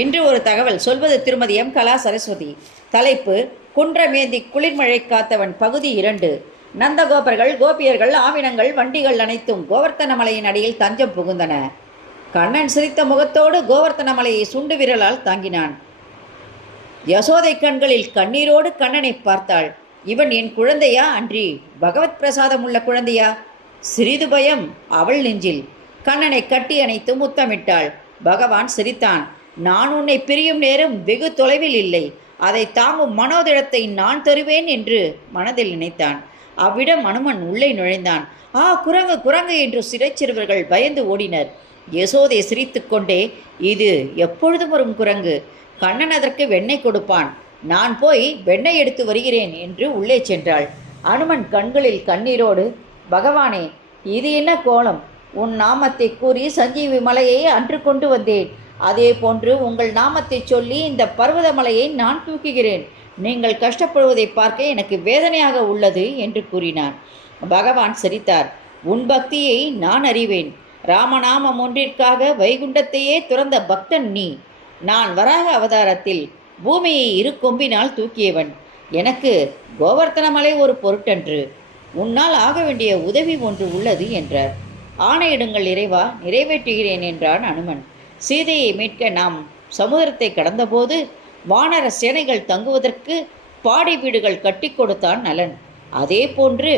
இன்று ஒரு தகவல் சொல்வது திருமதி எம். கலா சரஸ்வதி. தலைப்பு: குன்றமேந்தி குளிர்மழை காத்தவன். பகுதி 2. நந்தகோபர்கள், கோபியர்கள், ஆவினங்கள், வண்டிகள் அனைத்தும் கோவர்த்தன மலையின் அடியில் தஞ்சம் புகுந்தன. கண்ணன் சிரித்த முகத்தோடு கோவர்த்தன மலையை சுண்டு விரலால் தாங்கினான். யசோதை கண்களில் கண்ணீரோடு கண்ணனை பார்த்தாள். இவன் என் குழந்தையா, அன்றி பகவத் பிரசாதம் உள்ள குழந்தையா? சிறிது பயம் அவள் நெஞ்சில். கண்ணனை கட்டி அணைத்து முத்தமிட்டாள். பகவான் சிரித்தான். நான் உன்னை பிரியும் நேரம் வெகு தொலைவில் இல்லை. அதை தாங்கும் மனோதிடத்தை நான் தருவேன் என்று மனதில் நினைத்தான். அவ்விடம் அனுமன் உள்ளே நுழைந்தான். ஆ, குரங்கு குரங்கு என்று சிறைச்சிறுவர்கள் பயந்து ஓடினர். யசோதை சிரித்து கொண்டே, இது எப்பொழுதும் வரும் குரங்கு. கண்ணன் அதற்கு வெண்ணெய் கொடுப்பான். நான் போய் வெண்ணெய் எடுத்து வருகிறேன் என்று உள்ளே சென்றாள். அனுமன் கண்களில் கண்ணீரோடு, பகவானே, இது என்ன கோலம்? உன் நாமத்தை கூறி சஞ்சீவி மலையை அன்று கொண்டு வந்தேன். அதே போன்று உங்கள் நாமத்தை சொல்லி இந்த பர்வதமலையை நான் தூக்குகிறேன். நீங்கள் கஷ்டப்படுவதை பார்க்க எனக்கு வேதனையாக உள்ளது என்று கூறினான். பகவான் சிரித்தார். உன் பக்தியை நான் அறிவேன். ராமநாமம் ஒன்றிற்காக வைகுண்டத்தையே துறந்த பக்தன் நீ. நான் வராக அவதாரத்தில் பூமியை இரு கொம்பினால் தூக்கியவன். எனக்கு கோவர்த்தன மலை ஒரு பொருட்டன்று. உன்னால் ஆக வேண்டிய உதவி ஒன்று உள்ளது என்றார். ஆணையிடுங்கள் இறைவா, நிறைவேற்றுகிறேன் என்றான் அனுமன். சீதையை மீட்க நாம் சமுதிரத்தை கடந்தபோது வானர சேனைகள் தங்குவதற்கு பாடி வீடுகள் கட்டி கொடுத்தான் நலன். அதே போன்று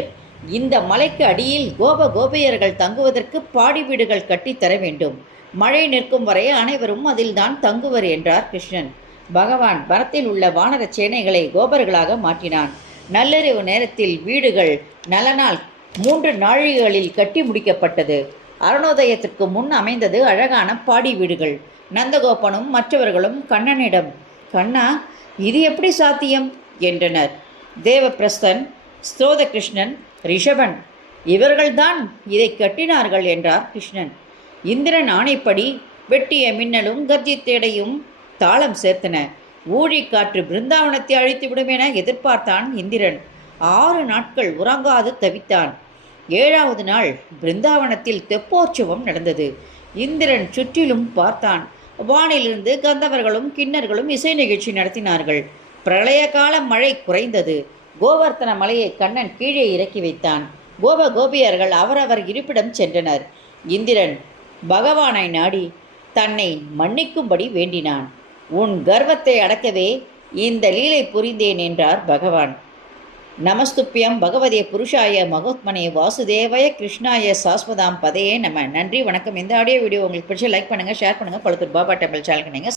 இந்த மலைக்கு அடியில் கோபியர்கள் தங்குவதற்கு பாடி வீடுகள் கட்டித்தர வேண்டும். மழை நிற்கும் வரை அனைவரும் அதில்தான் தங்குவர் என்றார் கிருஷ்ணன். பகவான் வனத்தில் உள்ள வானர சேனைகளை கோபர்களாக மாற்றினான். நள்ளிரவு நேரத்தில் வீடுகள் நலனால் 3 நாழிகைகளில் கட்டி முடிக்கப்பட்டது. அருணோதயத்திற்கு முன் அமைந்தது அழகான பாடி வீடுகள். நந்தகோபனும் மற்றவர்களும் கண்ணனிடம், கண்ணா, இது எப்படி சாத்தியம் என்றனர். தேவப்பிரஸ்தன், ஸ்தோத கிருஷ்ணன், ரிஷபன் இவர்கள்தான் இதை கட்டினார்கள் என்றார் கிருஷ்ணன். இந்திரன் ஆணைப்படி வெட்டிய மின்னலும் கர்ஜித்தேடையும் தாளம் சேர்த்தன. ஊழி காற்று பிருந்தாவனத்தை அழித்து விடும் என எதிர்பார்த்தான் இந்திரன். 6 நாட்கள் உறங்காது தவித்தான். 7வது நாள் பிருந்தாவனத்தில் தெப்போற்சவம் நடந்தது. இந்திரன் சுற்றிலும் பார்த்தான். வானிலிருந்து கந்தவர்களும் கிண்ணர்களும் இசை நிகழ்ச்சி நடத்தினார்கள். பிரளய கால மழை குறைந்தது. கோவர்த்தன மலையை கண்ணன் கீழே இறக்கி வைத்தான். கோபியர்கள் அவரவர் இருப்பிடம் சென்றனர். இந்திரன் பகவானை நாடி தன்னை மன்னிக்கும்படி வேண்டினான். உன் கர்வத்தை அடக்கவே இந்த லீலை புரிந்தேன் என்றார் பகவான். நமஸ்துப்பியம் பகவதே புருஷாய மகோத்மனே வாசுதேவய கிருஷ்ணாய சாஸ்வதாம் பதையே நம. நன்றி, வணக்கம். இந்த ஆடியோ வீடியோ உங்களுக்கு பிடிச்ச லைக் பண்ணுங்கள், ஷேர் பண்ணுங்கள். பழுத்தூர் பாபா டெம்பிள் சேனலுக்கு நீங்கள்